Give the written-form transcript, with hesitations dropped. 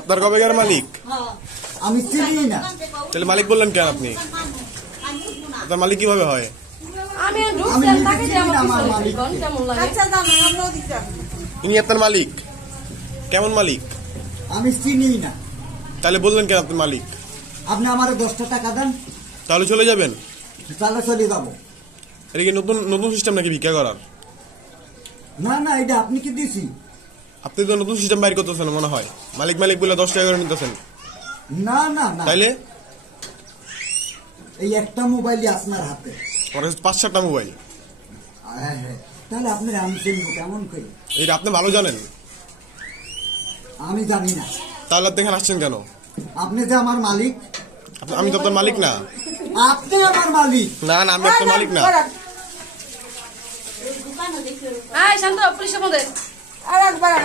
আপনার কবেকার মালিক? আমি চিনি না। তাহলে মালিক বললেন কেন আপনি? আপনার মালিক কিভাবে হয়? ইনি আপনার মালিক? কেমন মালিক? আমি চিনি না। তাহলে বললেন কেন আপনার মালিক? আপনি আমার 10টা টাকা দেন, তাহলে চলে যাবেন? তাহলে চলে যাবো। এটা কি নতুন নতুন সিস্টেম নাকি ভিক্ষা করার? না না, এটা আপনি কি দিছি? আপনি তো নতুন সিস্টেম বাইর করতেছেন মনে হয়, মালিক মালিক বলে 10 টাকা করে নিতেছেন। না না না, তাইলে এই একটা মোবাইলই আপনার হাতে, 5-7টা মোবাইল। হ্যাঁ হ্যাঁ, তাহলে আপনার আমি চিনবো কেমন করে? এটা আপনি ভালো জানেন। আমি জানি না। তাহলে আপনি এখানে আসছেন কেন? আপনি যে আমার মালিক। আমি তো আপনার মালিক না। আপনি আমার মালিক। না না, আমি আপনার মালিক না। শান্ত পুলিশের মধ্যে আর একবার